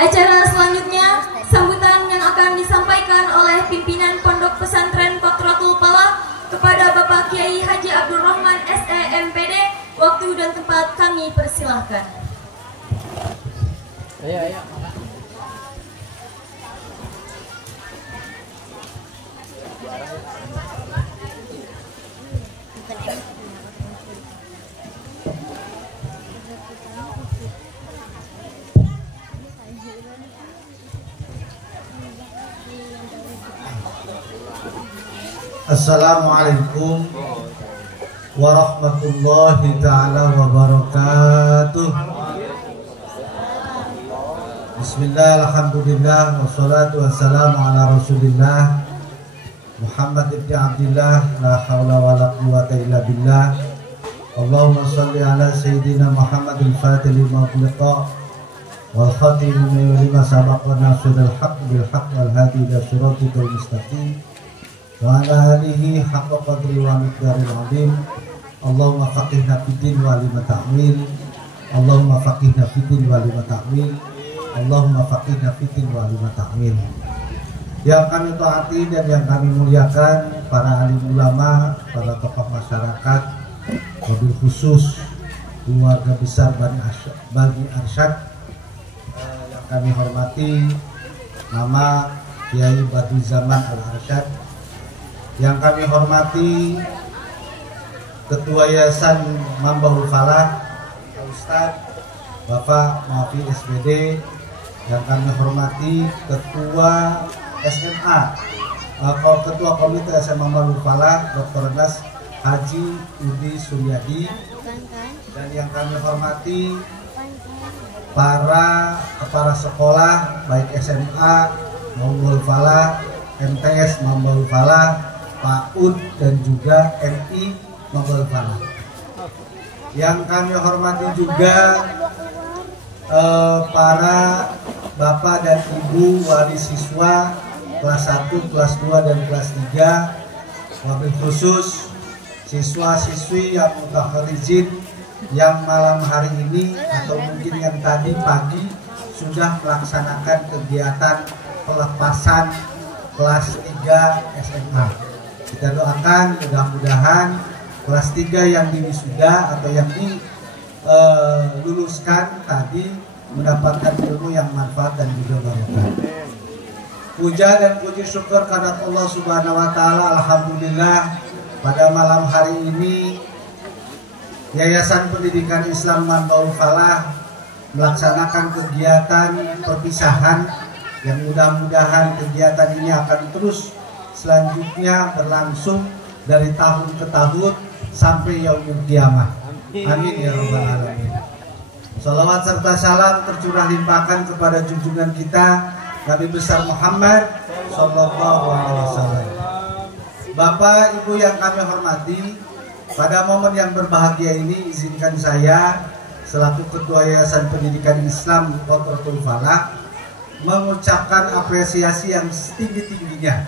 Acara selanjutnya, sambutan yang akan disampaikan oleh pimpinan Pondok Pesantren Kotratul Falah kepada Bapak Kiai Haji Abdul Rahman SE MPD. Waktu dan tempat kami persilahkan. Ayo. Assalamualaikum warahmatullahi ta'ala wabarakatuh. Bismillah, alhamdulillah, wassalatu wassalamu ala rasulillah Muhammad ibn Abdillah, la hawla wa la quwwata illa billah. Allahumma salli ala sayyidina Muhammadil fatih lima ughliqa wal khatim lima sabaqa nasrul haqq bil haqq wal hadi ila siratikal mustaqim wa ala alihi haqqa qadri wa miqdaril azim. Allahumma faqihna fiddin wa lima ta'wil. Allahumma faqihna fiddin wa lima ta'wil. Allahumma faqihna fiddin wa lima ta'wil. Yang kami taati dan yang kami muliakan para alim ulama, para tokoh masyarakat, wabil khusus keluarga besar Bani Arsyad, yang kami hormati Mama Kiai Badiuzzamman Al-Arsyad, yang kami hormati Ketua Yayasan Mambaul Falah Ustadz Bapak Mafi SPD, yang kami hormati Ketua SMA Ketua Komite SMA Mambaul Falah Dr. Nas Haji Udi Suryadi, dan yang kami hormati para kepala sekolah baik SMA Mambaul Falah, MTS Mambaul Falah, PAUD dan juga MI Mambaul Falah. Yang kami hormati juga para bapak dan ibu wali siswa kelas 1, kelas 2 dan kelas 3, wabil khusus siswa-siswi yang mutakharisin yang malam hari ini atau mungkin yang tadi pagi sudah melaksanakan kegiatan pelepasan kelas 3 SMA. Kita doakan mudah-mudahan kelas 3 yang diwisuda atau yang diluluskan tadi mendapatkan ilmu yang manfaat dan juga barokah. Puja dan puji syukur kepada Allah Subhanahu wa taala, alhamdulillah pada malam hari ini Yayasan Pendidikan Islam Mambaul Falah melaksanakan kegiatan perpisahan yang mudah-mudahan kegiatan ini akan terus selanjutnya berlangsung dari tahun ke tahun sampai yaumul kiamah. Amin ya rabbal alamin. Salawat serta salam tercurah limpahkan kepada junjungan kita Nabi besar Muhammad sallallahu alaihi wasallam. Bapak Ibu yang kami hormati, pada momen yang berbahagia ini izinkan saya selaku Ketua Yayasan Pendidikan Islam Kotratul Falah mengucapkan apresiasi yang setinggi-tingginya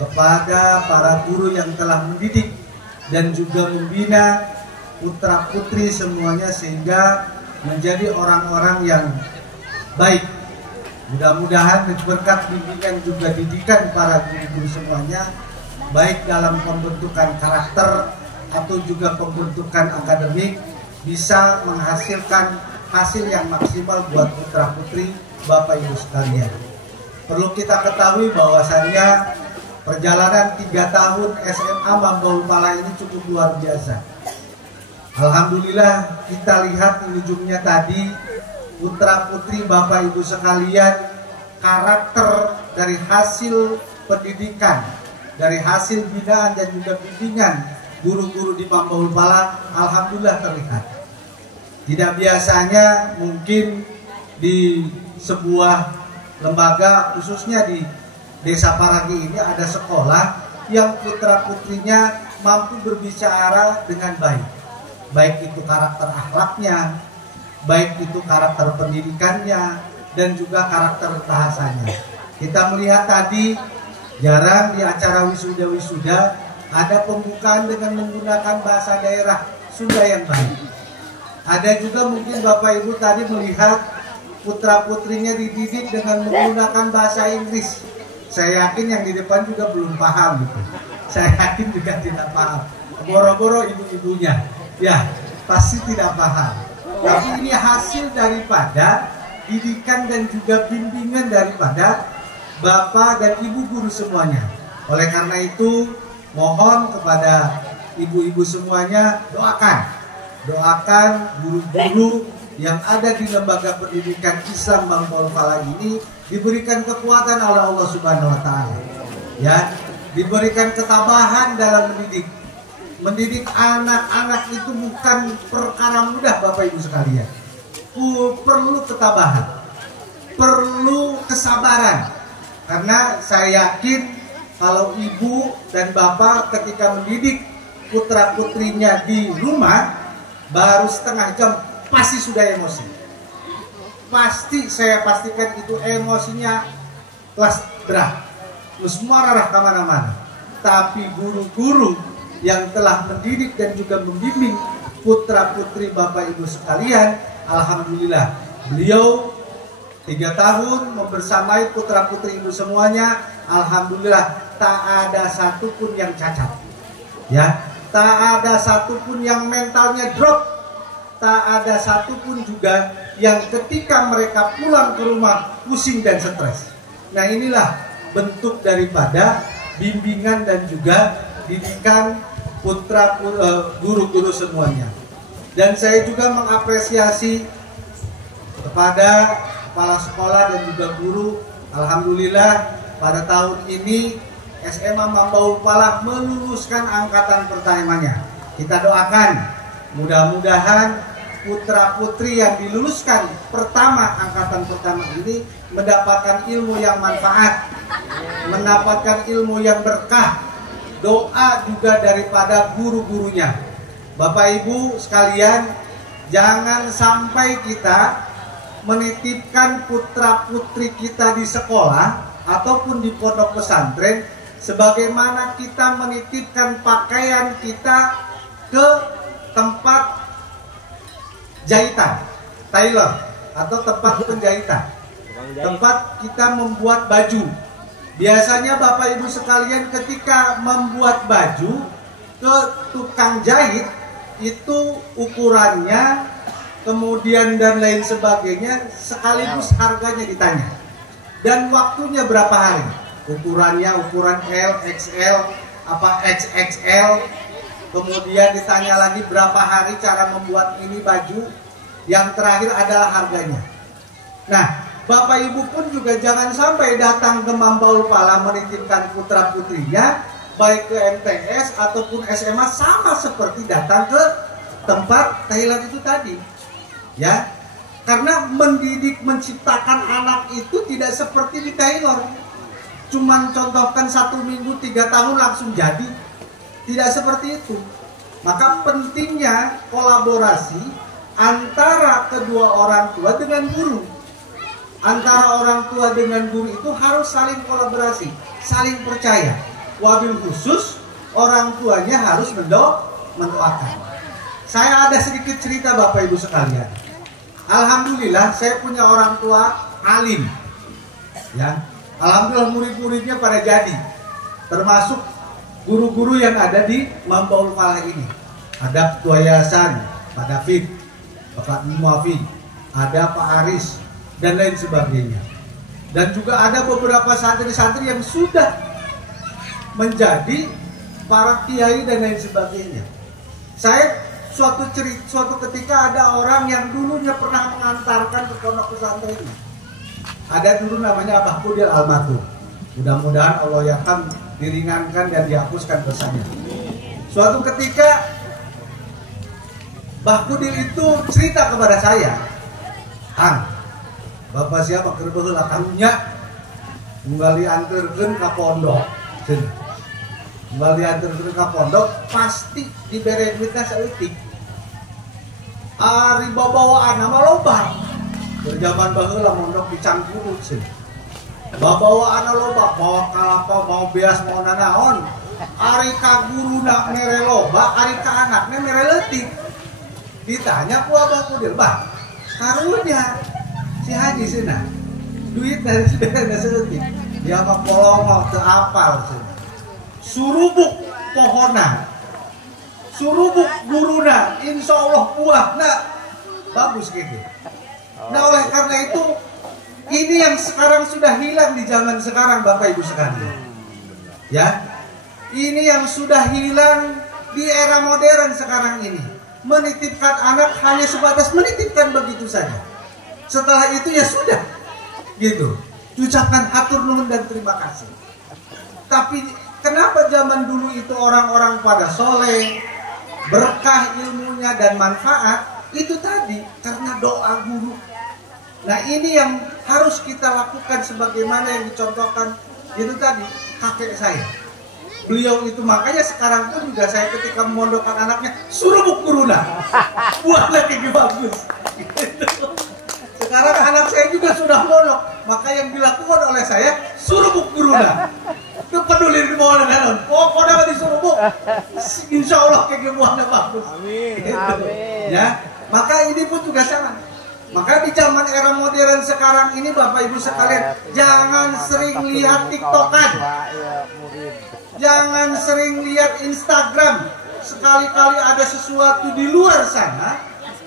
kepada para guru yang telah mendidik dan juga membina putra-putri semuanya sehingga menjadi orang-orang yang baik. Mudah-mudahan berkat bimbingan juga didikan para guru-guru semuanya baik dalam pembentukan karakter atau juga pembentukan akademik bisa menghasilkan hasil yang maksimal buat putra-putri Bapak Ibu sekalian. Perlu kita ketahui bahwasannya perjalanan 3 tahun SMA Mambaul Falah ini cukup luar biasa. Alhamdulillah kita lihat di ujungnya tadi putra putri Bapak Ibu sekalian, karakter dari hasil pendidikan, dari hasil binaan dan juga bimbingan guru-guru di Mambaul Falah alhamdulillah terlihat. Tidak biasanya mungkin di sebuah lembaga khususnya di Desa Paragi ini ada sekolah yang putra-putrinya mampu berbicara dengan baik. Baik itu karakter akhlaknya, baik itu karakter pendidikannya, dan juga karakter bahasanya. Kita melihat tadi jarang di acara wisuda-wisuda ada pembukaan dengan menggunakan bahasa daerah Sunda yang baik. Ada juga mungkin Bapak Ibu tadi melihat putra-putrinya dididik dengan menggunakan bahasa Inggris. Saya yakin yang di depan juga belum paham gitu. Saya yakin juga tidak paham. Boro-boro ibu-ibunya, ya pasti tidak paham. Tapi ini hasil daripada didikan dan juga bimbingan daripada Bapak dan Ibu guru semuanya. Oleh karena itu, mohon kepada ibu-ibu semuanya, doakan guru-guru yang ada di lembaga pendidikan Islam Mambaul Falah ini diberikan kekuatan oleh Allah Subhanahu wa taala. Ya, diberikan ketabahan dalam mendidik anak-anak itu bukan perkara mudah Bapak Ibu sekalian. Perlu ketabahan, perlu kesabaran. Karena saya yakin kalau ibu dan bapak ketika mendidik putra-putrinya di rumah baru setengah jam pasti sudah emosi. Pasti saya pastikan itu emosinya kelas berat. Semua arah kemana-mana. Tapi guru-guru yang telah mendidik dan juga membimbing putra-putri Bapak Ibu sekalian, alhamdulillah beliau 3 tahun membersamai putra-putri Ibu semuanya, alhamdulillah tak ada satupun yang cacat. Ya, tak ada satupun yang mentalnya drop, tak ada satupun juga yang ketika mereka pulang ke rumah pusing dan stres. Nah, inilah bentuk daripada bimbingan dan juga didikan putra guru-guru semuanya. Dan saya juga mengapresiasi kepada kepala sekolah dan juga guru. Alhamdulillah pada tahun ini SMA Mambaul Falah meluluskan angkatan pertamanya. Kita doakan mudah-mudahan putra-putri yang diluluskan angkatan pertama ini mendapatkan ilmu yang manfaat, mendapatkan ilmu yang berkah. Doa juga daripada guru-gurunya. Bapak Ibu sekalian, jangan sampai kita menitipkan putra-putri kita di sekolah ataupun di pondok pesantren sebagaimana kita menitipkan pakaian kita ke tempat jahitan, tailor atau tempat penjahitan, tempat kita membuat baju. Biasanya Bapak Ibu sekalian ketika membuat baju ke tukang jahit itu ukurannya kemudian dan lain sebagainya sekaligus harganya ditanya dan waktunya berapa hari, ukurannya ukuran L, XL, apa XXL, kemudian ditanya lagi berapa hari cara membuat ini baju, yang terakhir adalah harganya. Nah, Bapak Ibu pun juga jangan sampai datang ke Mambaul Falah menitipkan putra putrinya baik ke MTS ataupun SMA sama seperti datang ke tempat tailor itu tadi. Ya, karena mendidik menciptakan anak itu tidak seperti di tailor. Cuman contohkan 1 minggu 3 tahun langsung jadi. Tidak seperti itu. Maka pentingnya kolaborasi antara kedua orang tua dengan guru. Antara orang tua dengan guru itu harus saling kolaborasi, saling percaya. Wabil khusus orang tuanya harus mendoakan. Saya ada sedikit cerita Bapak Ibu sekalian. Alhamdulillah saya punya orang tua alim. Ya, alhamdulillah murid-muridnya pada jadi. Termasuk guru-guru yang ada di Mambaul Falah ini. Ada Ketua Yayasan, Pak David, Bapak Muafi, ada Pak Aris dan lain sebagainya. Dan juga ada beberapa santri-santri yang sudah menjadi para kiai dan lain sebagainya. Saya suatu ketika ada orang yang dulunya pernah mengantarkan ke pondok pesantren ini. Ada dulu namanya Abah Kudil almarhum. Mudah-mudahan Allah yarham diringankan dan dihapuskan dosanya. Suatu ketika Mbah Kudil itu cerita kepada saya, "Kang, Bapak siapa kerbeuh karunya kembali anterkeun ka pondok." Kembali anterkeun ka pondok pasti dibere duitna saeutik. Ari babawaan mah loba. Berjaman baheula mondok di Cangkudu sih. Babawaan loba, bawa kalapa, mau beas, mau nanaon. Ari ka guruna mere loba, ari ka anakna mere leutik. Ditanya ku Abah Kudil, "Bah, karunya si haji sana duit dari sebenarnya sedetik dia mah polongo teu apal sana surubuk pohona surubuk guruna insya Allah buahna bagus gitu. Nah oleh karena itu ini yang sekarang sudah hilang di zaman sekarang Bapak Ibu sekalian ya, ini yang sudah hilang di era modern sekarang ini. Menitipkan anak hanya sebatas menitipkan begitu saja. Setelah itu ya sudah gitu, ucapkan hatur nuhun dan terima kasih. Tapi kenapa zaman dulu itu orang-orang pada soleh, berkah ilmunya dan manfaat? Itu tadi karena doa guru. Nah ini yang harus kita lakukan sebagaimana yang dicontohkan itu tadi kakek saya. Beliau itu makanya sekarang pun juga saya ketika memondokkan anaknya suruh buk guruna buatlah kayak bagus. Sekarang anak saya juga sudah mondok, maka yang dilakukan oleh saya suruh buk guruna. Itu peduli di bawah dengan pokoknya disuruh buk. Insya Allah kayak buahnya bagus. Amin. Gitu. Amin. Ya, maka ini pun juga sama. Maka di zaman era modern sekarang ini Bapak Ibu sekalian jangan sering lihat TikTokan. Jangan sering lihat Instagram. Sekali-kali ada sesuatu di luar sana,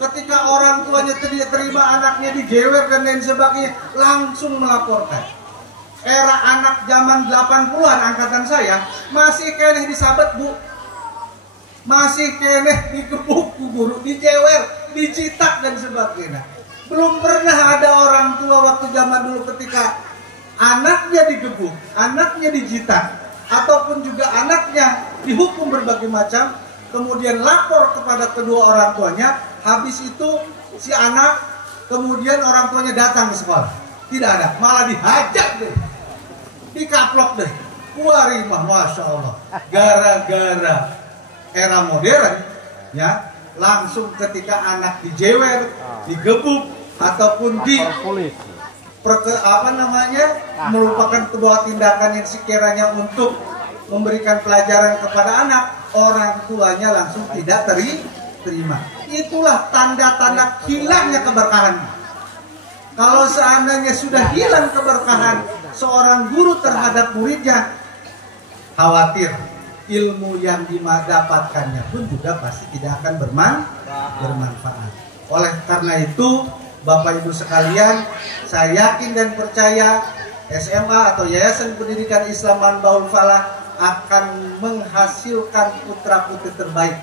ketika orang tuanya tidak terima anaknya dijewer dan lain sebagainya, langsung melaporkan. Era anak zaman 80-an angkatan saya masih keneh disabet Bu. Masih keneh digebuk guru, dijewer, dicitak dan sebagainya. Belum pernah ada orang tua waktu zaman dulu ketika anaknya digebuk, anaknya dijitak, ataupun juga anaknya dihukum berbagai macam, kemudian lapor kepada kedua orang tuanya, habis itu si anak, kemudian orang tuanya datang ke sekolah. Tidak ada, malah dihajar deh, dikaplok deh. Warimah, Masya Allah. Gara-gara era modern, ya, langsung ketika anak dijewer, digebuk, ataupun merupakan sebuah tindakan yang sekiranya untuk memberikan pelajaran kepada anak, orang tuanya langsung tidak terima. Itulah tanda-tanda hilangnya keberkahan. Kalau seandainya sudah hilang keberkahan seorang guru terhadap muridnya, khawatir ilmu yang didapatkannya pun juga pasti tidak akan bermanfaat. Oleh karena itu Bapak Ibu sekalian, saya yakin dan percaya SMA atau Yayasan Pendidikan Islam Manbaul Falah akan menghasilkan putra-putri terbaik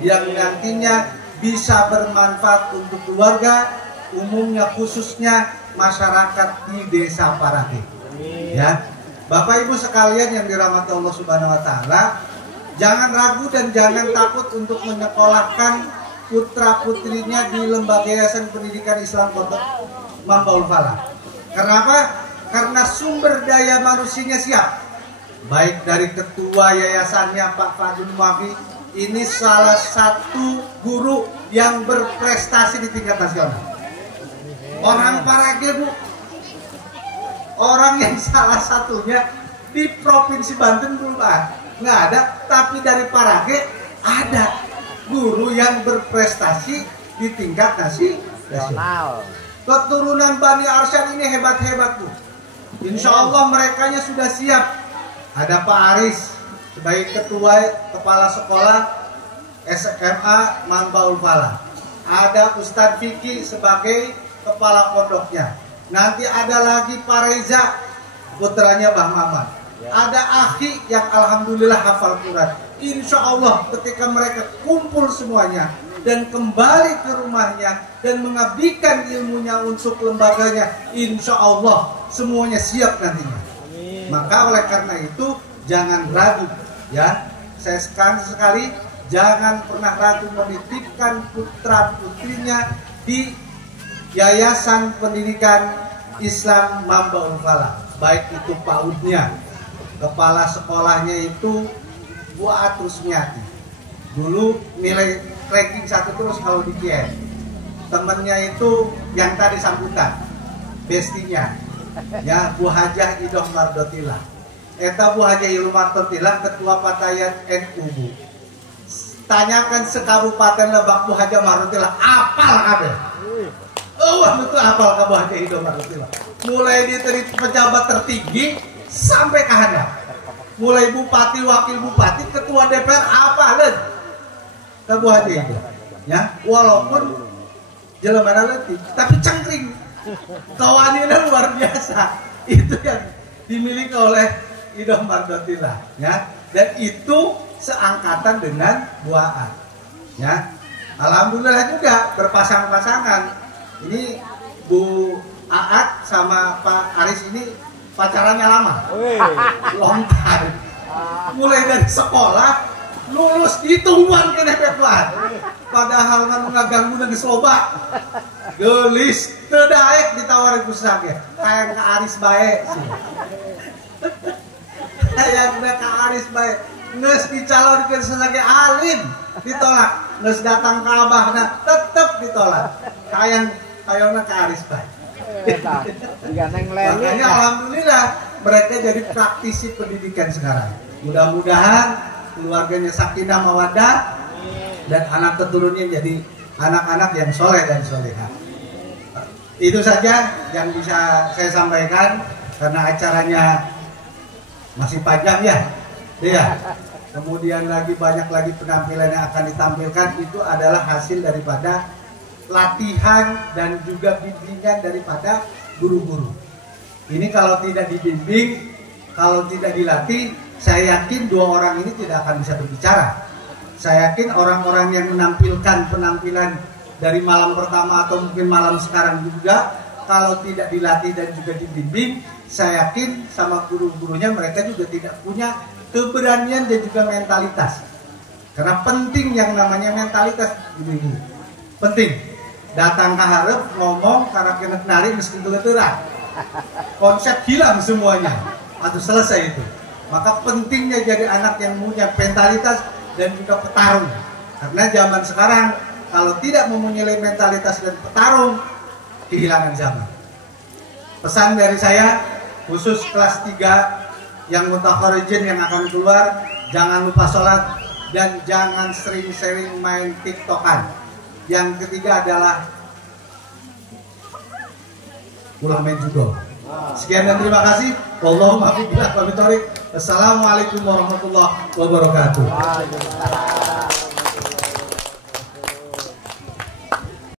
yang nantinya bisa bermanfaat untuk keluarga, umumnya khususnya masyarakat di Desa Parage. Ya, Bapak Ibu sekalian yang dirahmati Allah Subhanahu wa taala, jangan ragu dan jangan takut untuk menyekolahkan putra-putrinya di Lembaga Yayasan Pendidikan Islam Pondok Manbaul Falah. Kenapa? Karena sumber daya manusianya siap. Baik dari ketua yayasannya Pak Fadun Wafi, ini salah satu guru yang berprestasi di tingkat nasional. Orang Parage Bu, orang yang salah satunya di Provinsi Banten belum ada, nggak ada, tapi dari Parage ada guru yang berprestasi di tingkat nasional. Keturunan Bani Arsyad ini hebat-hebat Bu. Insya Allah merekanya sudah siap. Ada Pak Aris sebagai ketua kepala sekolah SMA Manbaul Falah. Ada Ustadz Vicky sebagai kepala pondoknya. Nanti ada lagi Pak Reza, putranya Bang Mamat. Ada Akhi yang alhamdulillah hafal Quran. Insya Allah ketika mereka kumpul semuanya dan kembali ke rumahnya dan mengabdikan ilmunya untuk lembaganya, insya Allah semuanya siap nantinya. Amin. Maka oleh karena itu jangan ragu, ya. Saya sekali jangan pernah ragu menitipkan putra putrinya di Yayasan Pendidikan Islam Manbaul Falah, baik itu PAUD-nya, kepala sekolahnya itu Bu Atrus Miati. Dulu nilai ranking 1 terus kalau di KIN. Temennya itu yang tadi sambutan, bestinya, ya Bu Hajah Idoh Mardotilah. Eta Bu Hajah Idoh Mardotilah ketua Patayat NU Bu. Tanyakan sekabupaten Lebak Bu Hajah Mardotilah apal kabeh. Oh, betul apal kabah ke hidup manusia. Mulai dari pejabat tertinggi sampai ke handap. Mulai bupati, wakil bupati, ketua DPR apa led. Kabah itu. Ya, walaupun jelema leutik, tapi cangkring. Kawanina luar biasa. Itu yang dimiliki oleh Idah Mardotillah, ya. Dan itu seangkatan dengan Bu Aat. Ya. Alhamdulillah juga berpasang-pasangan. Ini Bu Aat sama Pak Aris ini pacarannya lama. Long time. Mulai dari sekolah lulus ditungguan ke DPR. Padahal ngaganggu dengan sloba. Gelis tedaek ditawarin pusat ya. Kayak ke Aris baik sih. Kayak ke Aris baik. Nges dicalonkan sebagai alim ditolak. Nges datang ke Abah tetap ditolak. Kayaknya ke Aris baik. Makanya alhamdulillah mereka jadi praktisi pendidikan sekarang. Mudah-mudahan keluarganya sakinah mawaddah dan anak keturunnya jadi anak-anak yang soleh dan solehah. Itu saja yang bisa saya sampaikan karena acaranya masih panjang ya. Ya. Kemudian banyak lagi penampilan yang akan ditampilkan, itu adalah hasil daripada latihan dan juga bimbingan daripada guru-guru. Ini kalau tidak dibimbing, kalau tidak dilatih, saya yakin dua orang ini tidak akan bisa berbicara. Saya yakin orang-orang yang menampilkan penampilan dari malam pertama atau mungkin malam sekarang juga, kalau tidak dilatih dan juga dibimbing, saya yakin sama guru-gurunya mereka juga tidak punya keberanian dan juga mentalitas. Karena penting yang namanya mentalitas ini. Penting. Datang ke harap ngomong karena kena nari meski geleteran. Konsep hilang semuanya. Atau selesai itu. Maka pentingnya jadi anak yang punya mentalitas dan juga petarung. Karena zaman sekarang kalau tidak mempunyai mentalitas dan petarung, kehilangan zaman. Pesan dari saya khusus kelas 3 yang mutakharijin yang akan keluar, jangan lupa sholat dan jangan sering-sering main TikTokan. Yang ketiga adalah ulah main judo. Sekian dan terima kasih. Wallahumma billahi wa bihi. Assalamualaikum warahmatullahi wabarakatuh.